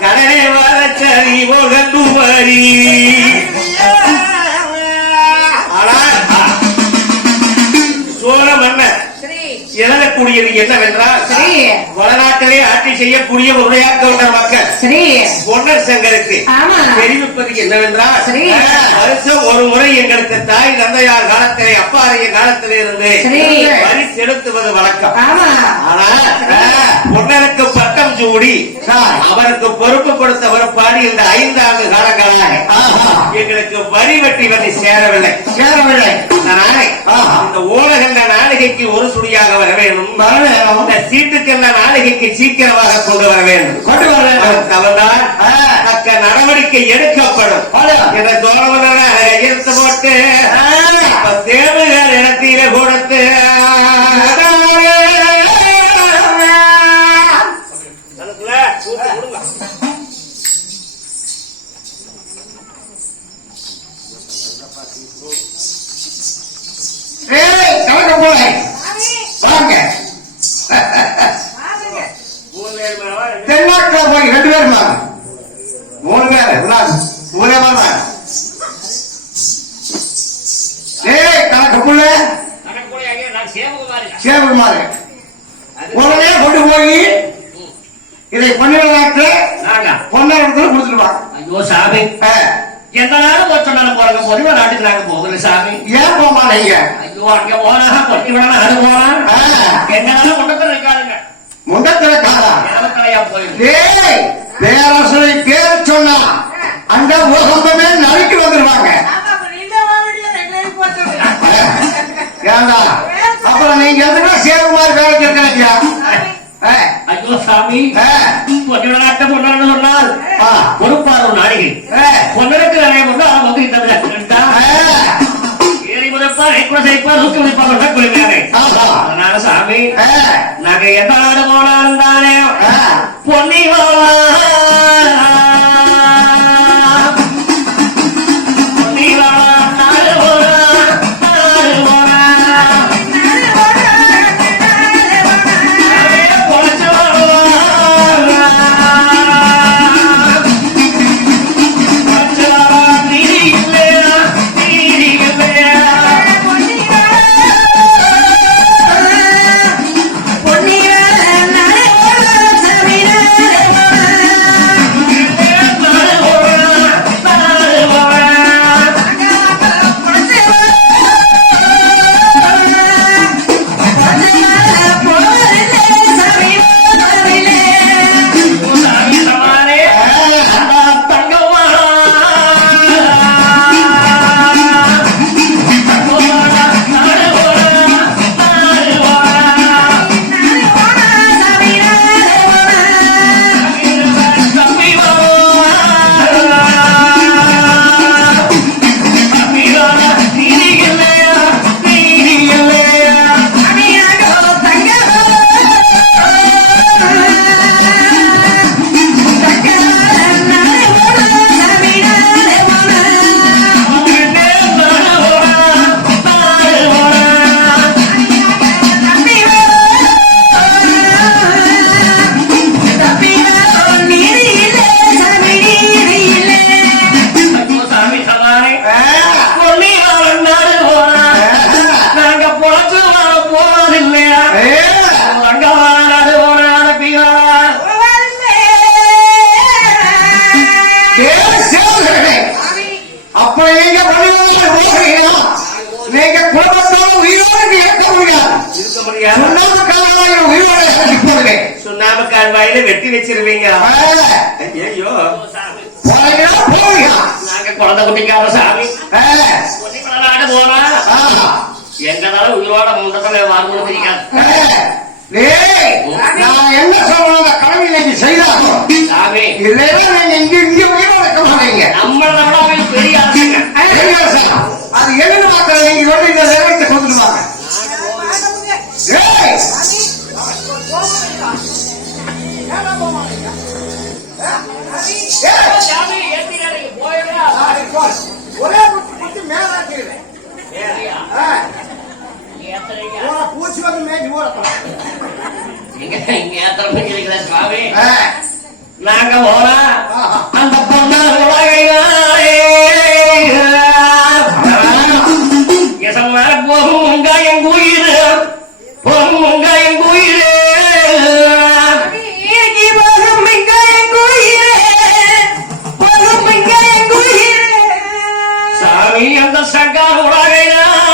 கடலை வரச்சரி ஒகந்து வரி சோழ மன்னர் எழுதக்கூடியது என்னவென்றால் வடநாட்டிலே ஆட்சி செய்யக்கூடிய உரையாக்கவுண்டர் மக்கள். சரி. பொன்னர் சங்கருக்கு ஆமா. தெரிவிப்பது என்னவென்றால். வருஷம் ஒரு முறை எங்களுக்கு தாய் தந்தையார் காலத்திலே அப்பாரிய காலத்திலே இருந்து. வரி செலுத்துவது வழக்கம். ஆமா. ஆனால் பொன்னருக்கு பட்டம் சூடி அவருக்கு பொறுப்பு கொடுத்த பிற்பாடு இந்த ஐந்து ஆண்டு காலங்களாக எங்களுக்கு வரி வெட்டி வந்து சேரவில்லை சேரவில்லை. இந்த ஊழகண்ட நாளிகைக்கு ஒரு சுடியாக வர வேண்டும். இந்த சீட்டுக்கென்ற நாளிகைக்கு சீக்கிரமாக கொண்டு வர வேண்டும் கொண்டு வர வேண்டும். தவறால். தக்க நடவடிக்கை எடுக்கப்படும் ஆமா. என்ற தோழமன கையெழுத்து போட்டு மாதிரி. அது உடனே கொண்டு போய் இதை பண்ணிடலாக்கு நாங்க. பொன்னரத்துல கொடுத்துருவா ஐயோ சாமி. எந்த நாளும் ஒரு சொன்னாலும் போறாங்க பொதுவா நாட்டுக்கு நாங்க போகல சாமி. ஏன் போமா நீங்க ஐயோ அங்க போனா கொட்டி விடலாம் அது ஆ. எங்கனாலும் கொண்டு இருக்காருங்க முண்டத்துல காலா ஏய் பேரரசரை பேர் சொன்னா அந்த பூகம்பமே நறுக்கி வந்துருவாங்க. ஏண்டா? அப்புறம் நீங்க எதுனா சேவமாரி வேலைக்கு இருக்கிறீங்க ஐயோ சாமி. பொன்னிட நாட்டை பொண்ணு சொன்னால் ஆ. பொறுப்பார் ஒரு நாடிகை பொன்னருக்கு நிறைய பொண்ணு அவன் வந்து இந்த விளையாட்டு ஏறி முதப்பார் ஐக்குள்ள செய்ப்பார் நூத்தி முடிப்பார் குளிமையானே அதனால சாமி நாங்க எந்த நாடு போனாலும் தானே பொன்னி பொன்னி வச்சிருவீங்க ஐயோ போவீங்க நாங்க குழந்தை குட்டிக்கார சாமி. நாடு போனா எங்கனால உயிரோட முண்டத்துல டேய், நான் என்ன சொல்றேன் கடமை நீங்க செய்தாலும் சாமி. இல்லைன்னா நீங்க இங்க இங்க உயிரோட பெரிய அது என்னன்னு பார்க்கறது நீங்க இந்த ஏய். ஒரே குத்து குத்தி மேல ஆக்கிடுவேன். ஆ, உன பூச்சி வந்து மேய்ச்சி ஓடலாம். இங்க இங்க ஏத்தற மாதிரி இருக்கிற சுவாமி ஆ, நாங்க போனா சாமி அந்த சங்கார் உலகையினாலே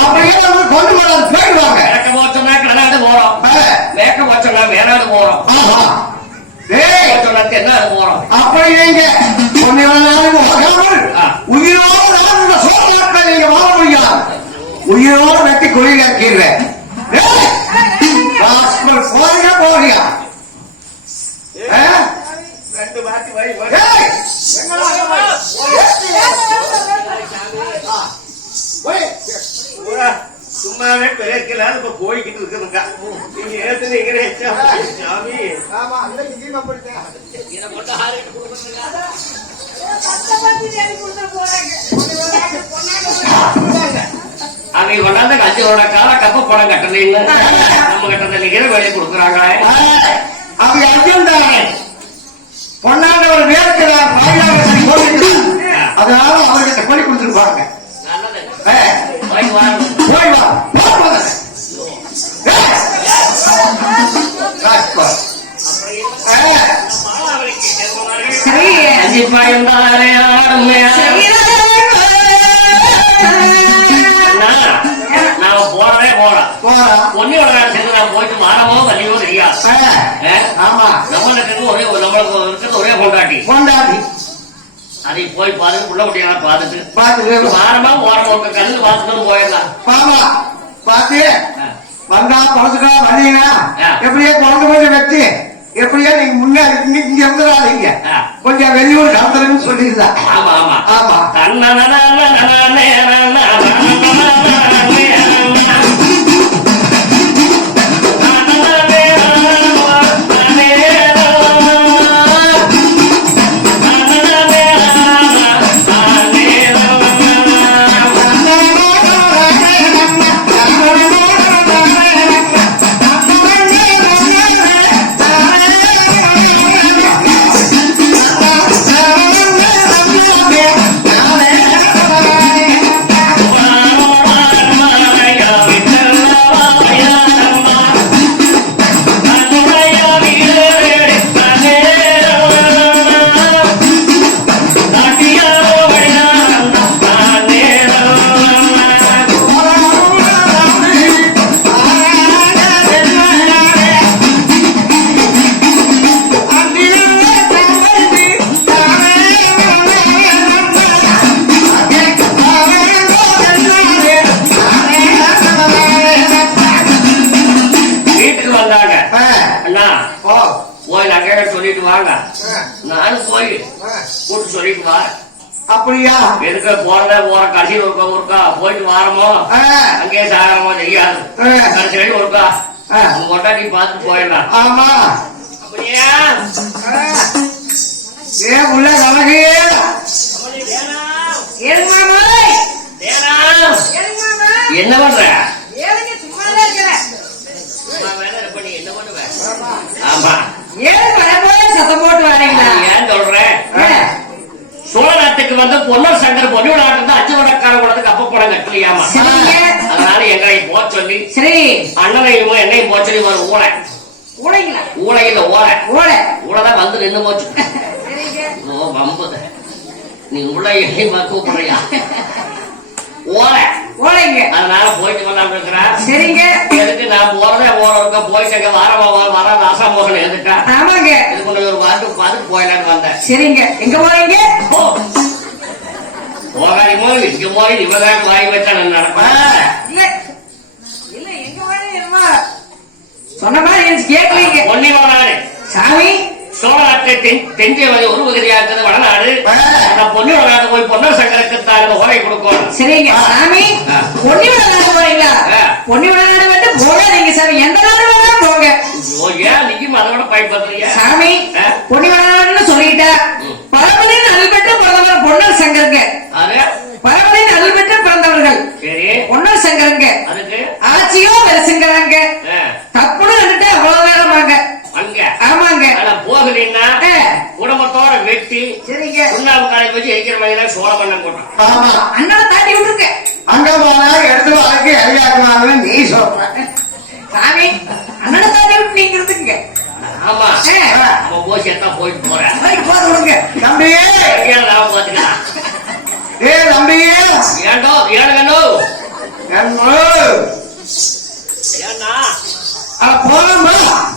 அப்படியே நம்ம கொண்டு போறது போயிடுவாங்க கிழக்கு போச்சோம்னா கிடநாடு போறோம். ஆ, மேற்கு போச்சோம்னா மேநாடு போறோம். தென்னாடு போறோம். அப்படி நீங்க. உயிரோடு வாழ்ந்த சோழ நீங்க வாழ முடியாது. உயிரோடு வெட்டி கொள்ளையா கீழே போறியா போறியா ஆ? ரெண்டு வாட்டி வை வை. சும்மாவே பெருக்கல இப்ப போய்கிட்டு இருக்குதுங்க நீங்க சாமி. இன்னைக்கு கீழே போயிட்டேன். அவங்க கொண்டாந்து அஞ்சு வருட கால கப்ப பணம் கட்டலைன்னு நம்ம கட்டத்தை நிக்கிற வெளியே கொடுக்குறாங்களே அவங்க அர்ஜுன் தானே பொன்னாண்ட ஒரு நேரத்தில் பாதுகாப்பு போட்டுக்கிறார் அதனால அவர்கிட்ட கொடி கொடுத்துருப்பாங்க. நல்லது. அஞ்சு பயந்தாரே ஆடுமையா போறதே பொன்னியோட சேர்ந்து நான் போயிட்டு வாரமோ வலியோ தெரியாது ஆமா நம்மளுக்கு ஒரே நம்மளுக்கு ஒரே கொண்டாட்டி கொண்டாடி அதை போய் பார்த்து புள்ள குட்டியெல்லாம் பார்த்துட்டு பார்த்து வாரமா ஓரமா கல்லு பார்த்துட்டு போயிடலாம் பாமா பார்த்து வந்தா பழசுக்கா வந்தீங்கன்னா எப்படியே குழந்தை கொஞ்சம் வச்சு எப்படியே நீங்க முன்னாடி இங்க இங்க இருந்துடாதீங்க. கொஞ்சம் வெளியூர் கடத்துறேன்னு சொல்லியிருந்தா. ஆமா ஆமா. ஆமா. ஆ. அங்கேயே சாகரமோ ஆ. கடைசி வரைக்கும் ஒருக்கா. கொண்டாட்டி பார்த்துட்டு போயிடலாம் ஆமா. அப்படியா. ஏன் உள்ள அழகே என்ன பண்ற? ஆமா. போல சத்தம் போட்டு வரீங்களா? ஏன் சொல்றேன் சோழ நாட்டுக்கு வந்து பொன்னர் சங்கர் பொன்னியோட நாட்டுக்கு அச்சு வடக்கார கூடத்துக்கு அப்ப படம் கட்டலையாமா. அதனால எங்களை போ சொல்லி சரி. அண்ணனையும் என்னையும் போ சொல்லி ஒரு ஊழ. ஊழைங்களா? ஊழையில ஓலை ஊழை. ஊழதான் வந்து நின்னு போச்சு. ஓ வம்புத. நீ உள்ள என்னையும் கூப்பிடுறியா ஓலை ஓலைங்க அதனால போயிட்டு இருக்கிறேன். சரிங்க. எதுக்கு நான் போறதே ஓரக்க போயிட்டு அங்க வர ராசாமோகன் எதுக்கா ஆமாங்க. இதுக்கு ஒரு பார்த்து பார்த்துட்டு போயிடலான்னு வந்தேன். சரிங்க. எங்க போறீங்க? போய். இங்க போய் இவதான் வாங்கி வச்சா நான் நடப்பேன். இல்ல. எங்க போறீங்க சொன்ன மாதிரி கேட்கலீங்க. ஒன்னி நாடு சாமி. சோழ நாட்டை தென் தென்றிய வகை ஒரு பகுதியா வடநாடு. பொன்னி போய் பொன்னர் சங்கருக்கு தான் ஓலை கொடுக்கணும் சரிங்க சாமி. பொன்னி நாடு போறீங்களா. பொன்னி நாடு வந்து போகாதீங்க சாமி. எந்த நாடு வேணாலும் போங்க. ஏன் நீக்கும் அதோட பயன்படுறீங்க சாமி. பொன்னி சொல்லிட்டா ம். பரமனின் அல்பெற்று பிறந்தவர் பொன்னர் சங்கருங்க. அது பரமனின் அல்பெற்று பிறந்தவர்கள் சரி பொன்னர் சங்கருங்க அதுக்கு ஆட்சியோ பெருசுங்கிறாங்க ஆ, தப்புன்னு வந்துட்டு அவ்வளவு நேரமாங்க அங்க ஆமாங்க ஆனா போகலைன்னா ஆ. குடும்பத்தோட வெட்டி சரிங்க சுண்ணாம்பு காலையில் வச்சு எரிக்கிற மாதிரி சோழ மண்ணம் போட்டான் ஆமா அண்ணனை தாண்டி விட்டுருங்க அங்க போனா எடுத்து வழக்கு எரியாக்குவாங்கன்னு நீ சொல்ற. சாமி அண்ணனை தாண்டி விட்டு நீங்க இருந்துங்க ஆமா. போய் சேர்த்தா போயிட்டு போறேன் போய் போது விடுங்க தம்பி. ஏன் லாபம் பார்த்துக்கலாம் ஏ தம்பி. ஏண்டோ என்னோ ஏன்னா போனோமா அண்ணா,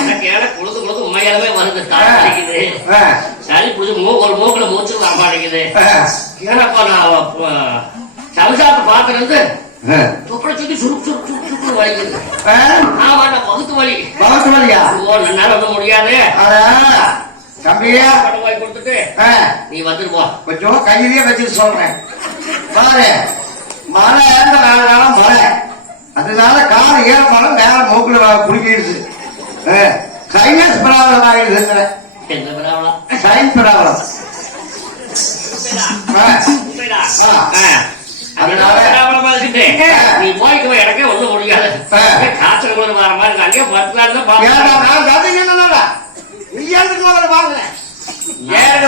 எனக்கு ஏன குழுது குழுது உண்மையாலுமே வருது. தாய் அடிக்குது. சளி புடிச்சு மூ ஒரு மூக்குல மூச்சு வர மாட்டேங்குது ஏன்னாப்பா நான் சம்சாரத்தை பார்க்கறது? துப்புட சுத்தி சுருக்கு சுருக்கு சுருக்கு சுருக்கு வலிக்குது. ஆமா நான் பகுத்து வலி. பழத்து வழியா ஓ என்னால வந்து முடியாது. தம்பியா. படம் வாங்கி கொடுத்துட்டு. நீ வந்துட்டு போ. கொஞ்சம் கையிலேயே வச்சுட்டு சொல்றேன். பாரு. மழை நாலு நாளா மழை. அதனால கால் ஈரமழை மேல மூக்குல குடிக்கிடுது சைனஸ் ப்ராப்ளம் ஆகிடுது சைன்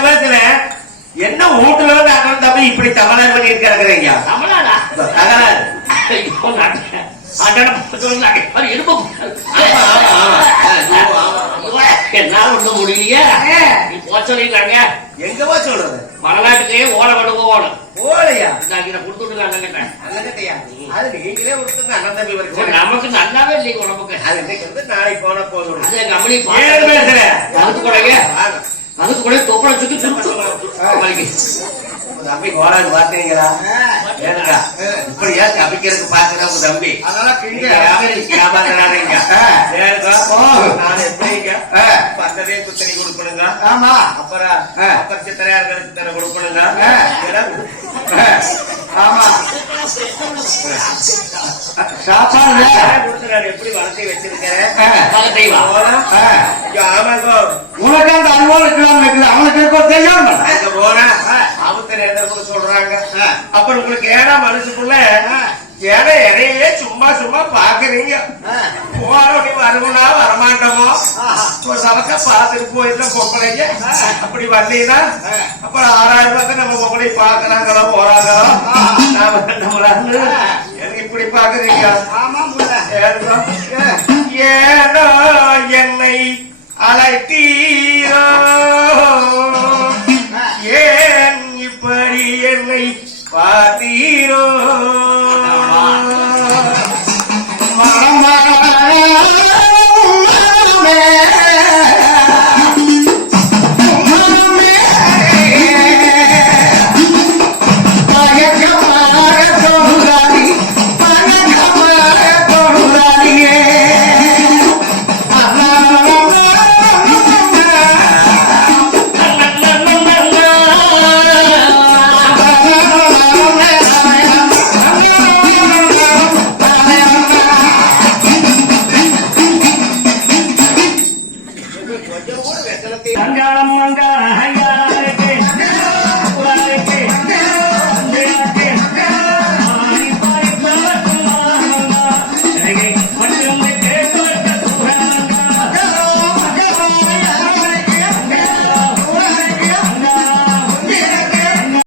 பேத்துல என்ன வீட்டுல இப்படி தகராறு பண்ணி இருக்கிறீங்க தகராறு என்னால ஒண்ணும் முடியலையே. நீ எங்க போய் சொல்றது? வடநாட்டுக்கு ஓலை கொண்டு போகணும். போலையா இதை கொடுத்துட்டு அண்ணன் அண்ணகிட்டயா அது நீங்களே விட்டுங்க அண்ணன் தம்பி வரைக்கும் நமக்கு நல்லாவே இல்லை உடம்புக்கு. அது இன்னைக்கு வந்து நாளைக்கு போன போதும். அது பேசுற? அதுக்கு கூடங்க. அதுக்கு கூட தொப்பளை சுத்தி சுத்து தம்பி கோலாது பாத்தீங்களா ஏனுங்க இப்படி ஏன் தப்பிக்கிறதுக்கு பாக்குறா உங்க தம்பி. நான் பக்கவே குத்தனை கொடுக்கணுங்க ஆமா. அப்புறம். அப்புறம் சித்திரையா இருக்கிற சித்திரை கொடுக்கணுங்க ஆமா. சாப்பாடு கொடுத்துறாரு? எப்படி வளர்த்தி வச்சிருக்கிறேன் பக்கத்தை வா போனா ஆ. ஐயோ, ஆமாங்க. உனக்கு அந்த அனுபவம் இருக்கலாம் இருக்குது அவனுக்கு இருக்கோ தெரியும்? அங்க போனா சொல்றாங்க. அப்புறம் உங்களுக்கு ஏடா மனசுக்குள்ள ஏன்னா இடையிலே சும்மா சும்மா பாக்குறீங்க போறோம் நீ வருவனா வரமாட்டோமோ? ஒரு சமக்க பார்த்துட்டு போயிருந்த பொம்பளைங்க. அப்படி வந்தீங்கன்னா அப்ப ஆறாயிரம் ரூபாய்க்கு நம்ம பொம்பளை பாக்குறாங்களோ போறாங்களோ? நம்மளால எனக்கு இப்படி பாக்குறீங்க ஏனோ என்னை அழைத்தீரோ ஏன் இப்படி என்னை பார்த்தீரோ? மனம்